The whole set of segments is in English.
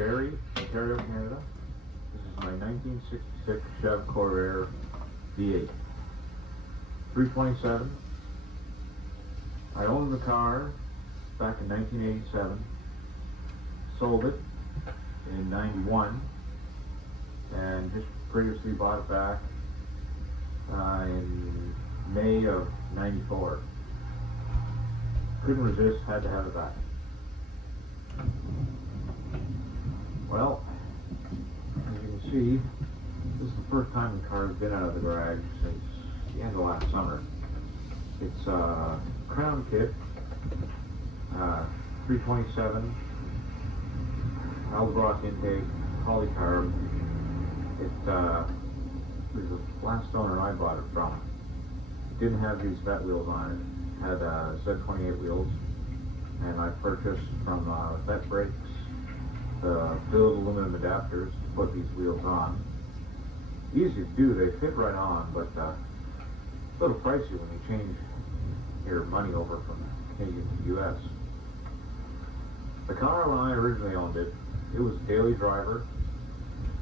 Barrie, Ontario, Canada. This is my 1966 Chev Corvair V8. 327. I owned the car back in 1987. Sold it in 91 and just previously bought it back in May of 94. Couldn't resist, had to have it back. Well, as you can see, this is the first time the car's been out of the garage since the end of last summer. It's a crown kit, 327, Aldebaran intake, polycarb. It was the last owner I bought it from. It didn't have these vet wheels on it. It had Z28 wheels, and I purchased from Vet Brakes the filled aluminum adapters to put these wheels on. Easy to do, they fit right on, but a little pricey when you change your money over from Canadian to the US. The car, when I originally owned it, it was a daily driver.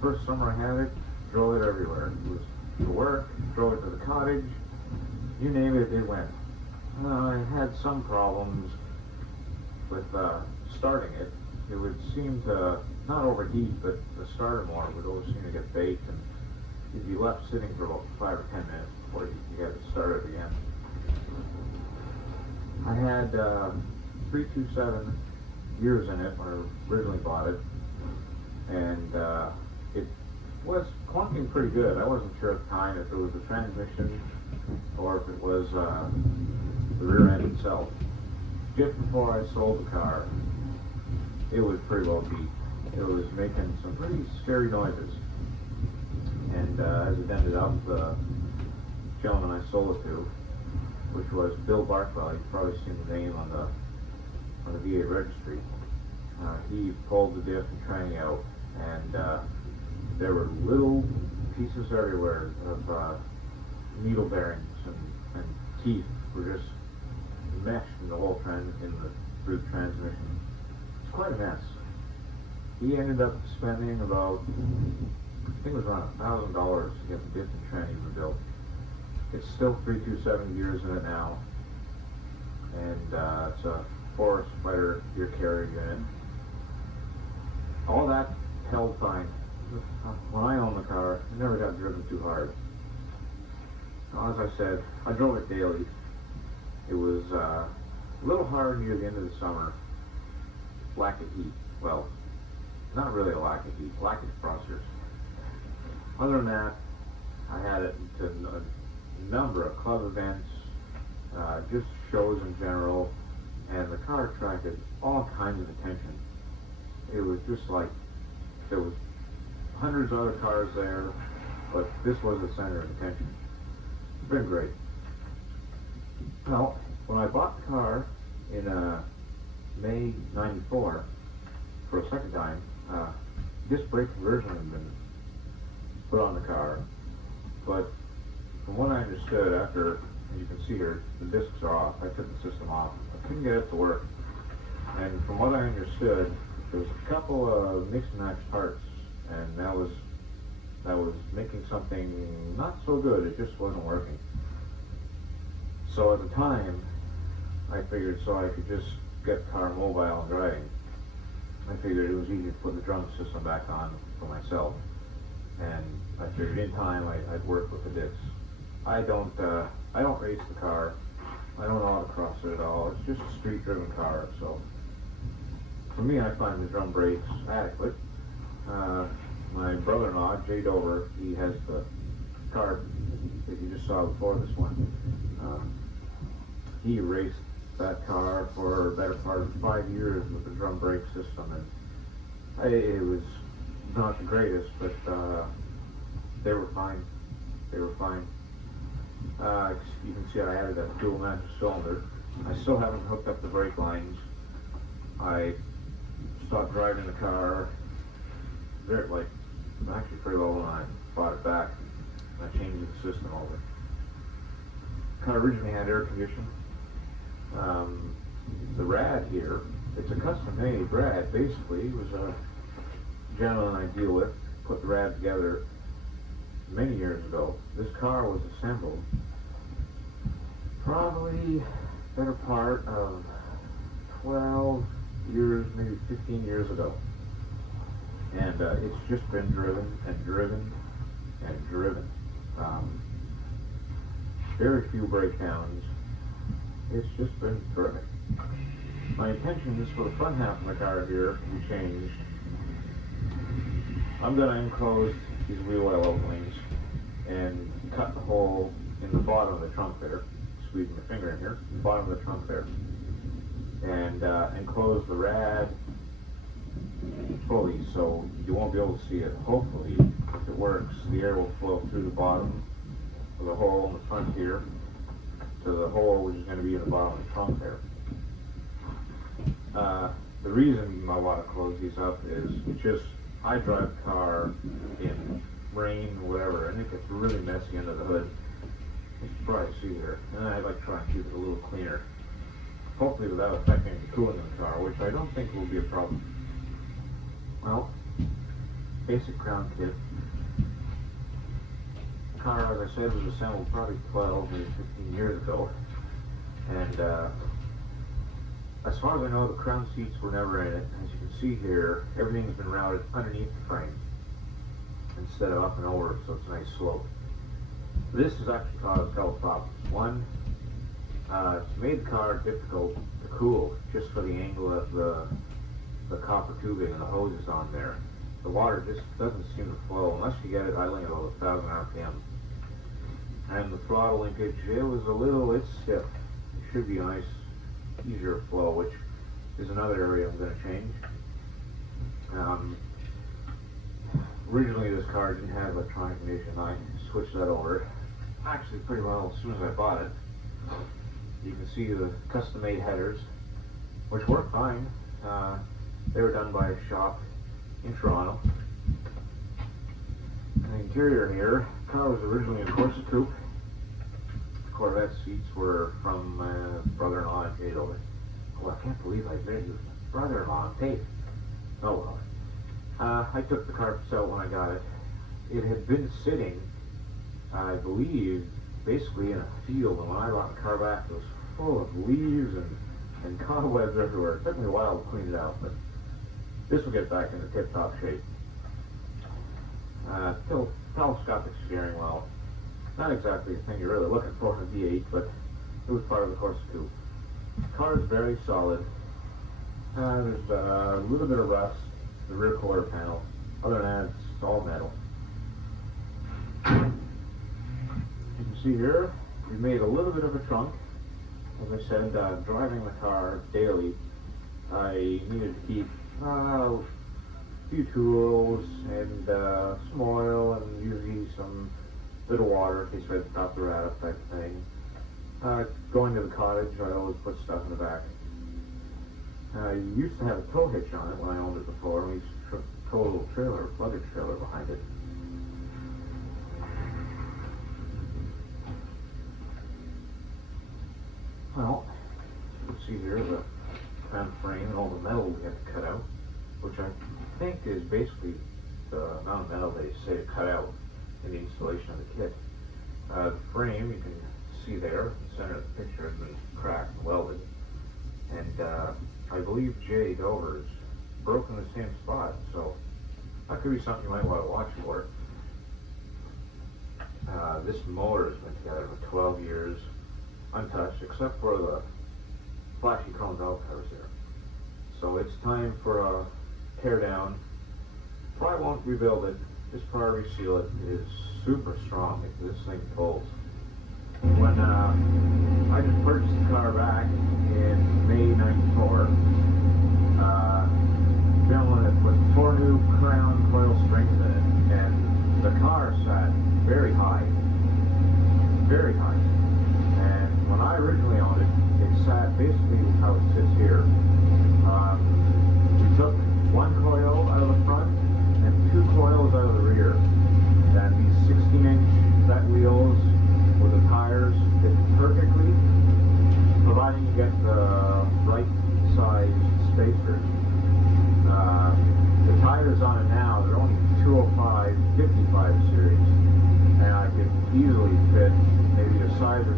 First summer I had it, drove it everywhere. It was to work, drove it to the cottage, you name it, it went. I had some problems with starting it. It would seem to not overheat, but the starter motor would always seem to get baked, and you'd be left sitting for about 5 or 10 minutes before you had to start it again. I had 327 gears in it when I originally bought it, and it was clunking pretty good. I wasn't sure at the time if it was the transmission or if it was the rear end itself. Just before I sold the car, it was pretty low beat. It was making some pretty scary noises. And as it ended up, the gentleman I sold it to, which was Bill Barkwell, you've probably seen the name on the VA registry, he pulled the diff and tranny out, and there were little pieces everywhere of needle bearings and teeth were just meshed in the whole through the transmission. It's quite a mess. He ended up spending about, I think it was around $1,000 to get the diff and tranny rebuilt. It's still 327 gears in it now, and it's a Forest Fighter gear carrier unit. All that held fine. When I owned the car, it never got driven too hard. Now, as I said, I drove it daily. It was a little hard near the end of the summer. Lack of heat. Well, not really a lack of heat, lack of defrosters. Other than that, I had it to a number of club events, just shows in general, and the car attracted all kinds of attention. It was just like there was hundreds of other cars there, but this was the center of attention. It's been great. Well, when I bought the car in May 94 for a second time, disc brake conversion had been put on the car, but from what I understood, after, as you can see here, the discs are off. I took the system off. I couldn't get it to work. And from what I understood, there was a couple of mix and match parts, and that was making something not so good. It just wasn't working. So at the time, I figured so I could just get the car mobile and driving. I figured it was easy to put the drum system back on for myself, and I figured in time I'd work with the discs. I don't race the car. I don't know how to cross it at all. It's just a street-driven car, so for me, I find the drum brakes adequate. My brother-in-law, Jay Dover, he has the car that you just saw before this one. He raced that car for a better part of 5 years with the drum brake system, and it was not the greatest, but they were fine. They were fine. You can see I added a dual master cylinder. I still haven't hooked up the brake lines. I stopped driving the car actually pretty well when I bought it back. I changed the system over. The car originally had air conditioning. The rad here, it's a custom made rad basically. It was gentleman I deal with put the rad together many years ago. This car was assembled probably better part of 12 years, maybe 15 years ago. And it's just been driven and driven and driven. Very few breakdowns. It's just been terrific. My intention is for the front half of the car here to be changed. I'm going to enclose these wheel well openings and cut the hole in the bottom of the trunk there. Squeezing my finger in here, the bottom of the trunk there. And enclose the rad fully so you won't be able to see it. Hopefully, if it works, the air will flow through the bottom of the hole in the front here to the hole which is going to be in the bottom of the trunk there. The reason I want to close these up is it's just, I drive the car in rain, whatever, and it gets really messy under the hood. You can probably see here. And I like trying to keep it a little cleaner. Hopefully without affecting the cooling in the car, which I don't think will be a problem. Well, basic crown kit. The car, as I said, was assembled probably 12, maybe 15 years ago. And as far as I know, the crown seats were never in it. As you can see here, everything's been routed underneath the frame instead of up and over, so it's a nice slope. This has actually caused a couple problems. One, it's made the car difficult to cool just for the angle of the copper tubing and the hoses on there. The water just doesn't seem to flow unless you get it idling at about 1,000 RPM. And the throttle linkage, it's stiff. It should be a nice, easier flow, which is another area I'm going to change. Originally this car didn't have electronic ignition. I switched that over actually pretty well as soon as I bought it. You can see the custom-made headers, which work fine. They were done by a shop in Toronto. The interior here, the car was originally a Corsa coupe. The Corvette seats were from my brother-in-law and paid over. Oh, I can't believe I made his brother-in-law and paid. Oh well. I took the carpets out when I got it. It had been sitting, I believe, basically in a field, and when I brought the car back, it was full of leaves and cobwebs everywhere. It took me a while to clean it out, but this will get back into tip-top shape. Telescopic steering wheel. Not exactly the thing you're really looking for in a V8, but it was part of the Corsa coupe. The car is very solid. There's a little bit of rust in the rear quarter panel. Other than that, it's all metal. You can see here, we made a little bit of a trunk. As I said, driving the car daily, I needed to keep a few tools and some oil and usually some bit of water in case I had to top the rat up type of thing. Going to the cottage, I always put stuff in the back. I used to have a tow hitch on it when I owned it before. We used to tow a little trailer, luggage trailer behind it. Well, you can see here the front frame and all the metal we had to cut out, which I think is basically the amount of metal they say to cut out in the installation of the kit. The frame, you can see there, in the center of the picture, has been cracked and welded. And I believe Jay Dover's broken the same spot, so that could be something you might want to watch for. This motor has been together for 12 years, untouched, except for the flashy chrome valve covers here. So it's time for a tear down. Probably won't rebuild it, just probably reseal it. It is super strong if this thing pulls. When I just purchased the car back in May '94, gentleman had put 4 new crown coil springs in it, and the car sat very high, very high. And when I originally owned it, it sat basically how it sits here. We took 1 coil out of the front and 2 coils out of the rear. And these 16-inch vet wheels with the tires fit perfectly, providing you get the right size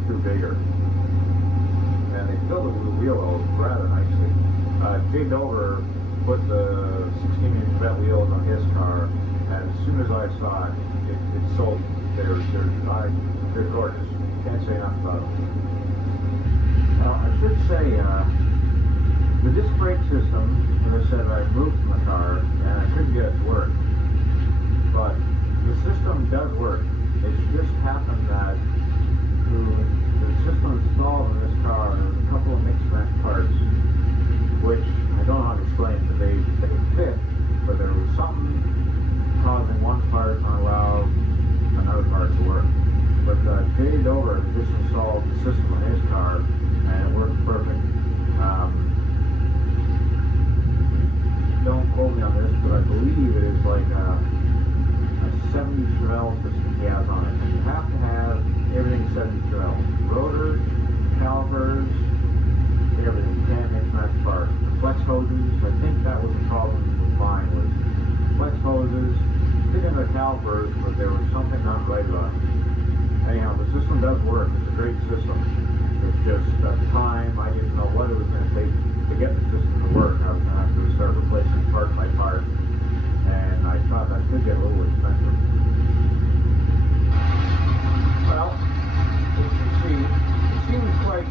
two bigger. And they filled it with wheel wells rather nicely. Jay Dover put the 16-inch vet wheels on his car, and as soon as I saw it, it sold. They're gorgeous. Can't say enough about them. Now, I should say, the disc brake system, as I said, I moved from the car, and I couldn't get it to work. But the system does work. It's just happened that the system installed in this car, there's a couple of mixed match parts, which I don't know how to explain, but they fit, but there was something causing one part not allow another part to work. But Jay Dover just installed the system on his car, and it works perfect. Don't quote me on this, but I believe it is like a 70 Chevelle system he has on it. And you have to have everything 70 Chevelle. Rotors, calipers, everything. You can't mix match parts. The flex hoses, I think that was the problem with mine, was flex hoses, fit into the calipers, but there was something not right about it. Anyhow, the system does work. It's a great system. It's just at the time I didn't know what it was going to take to get the system to work. I was going to have to start replacing part by part, and I thought that could get a little expensive. Well, as you can see, it seems quite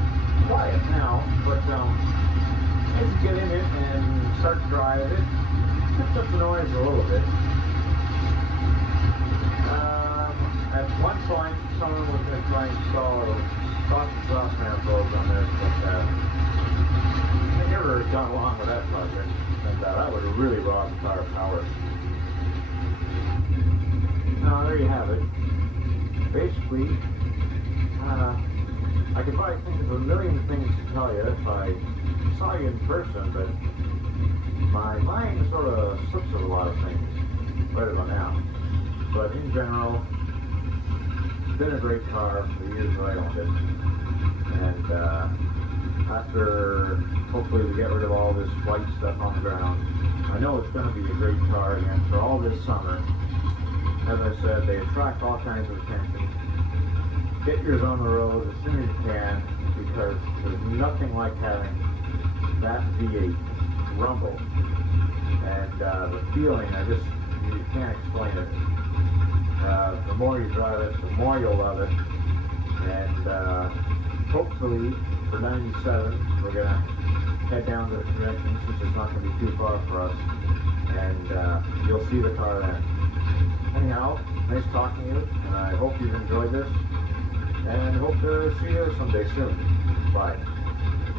quiet now, but as you get in it and start to drive it, picks up the noise a little bit. At one point, someone was going to try and install a sausage saucepan probe on this, but I never got along with that project, and that would have really robbed the car of power. Now, there you have it. Basically, I could probably think of a million things to tell you if I saw you in person, but my mind sort of slips with a lot of things right about now. But in general, it's been a great car for the years that I owned it. And after, hopefully we get rid of all this white stuff on the ground, I know it's going to be a great car again for all this summer. As I said, they attract all kinds of attention. Get yours on the road as soon as you can, because there's nothing like having that V8 rumble. And the feeling, you can't explain it. The more you drive it, the more you'll love it. And hopefully for 97, we're going to head down to the convention, since it's not going to be too far for us. And you'll see the car then. Anyhow, nice talking to you, and I hope you've enjoyed this, and hope to see you someday soon. Bye.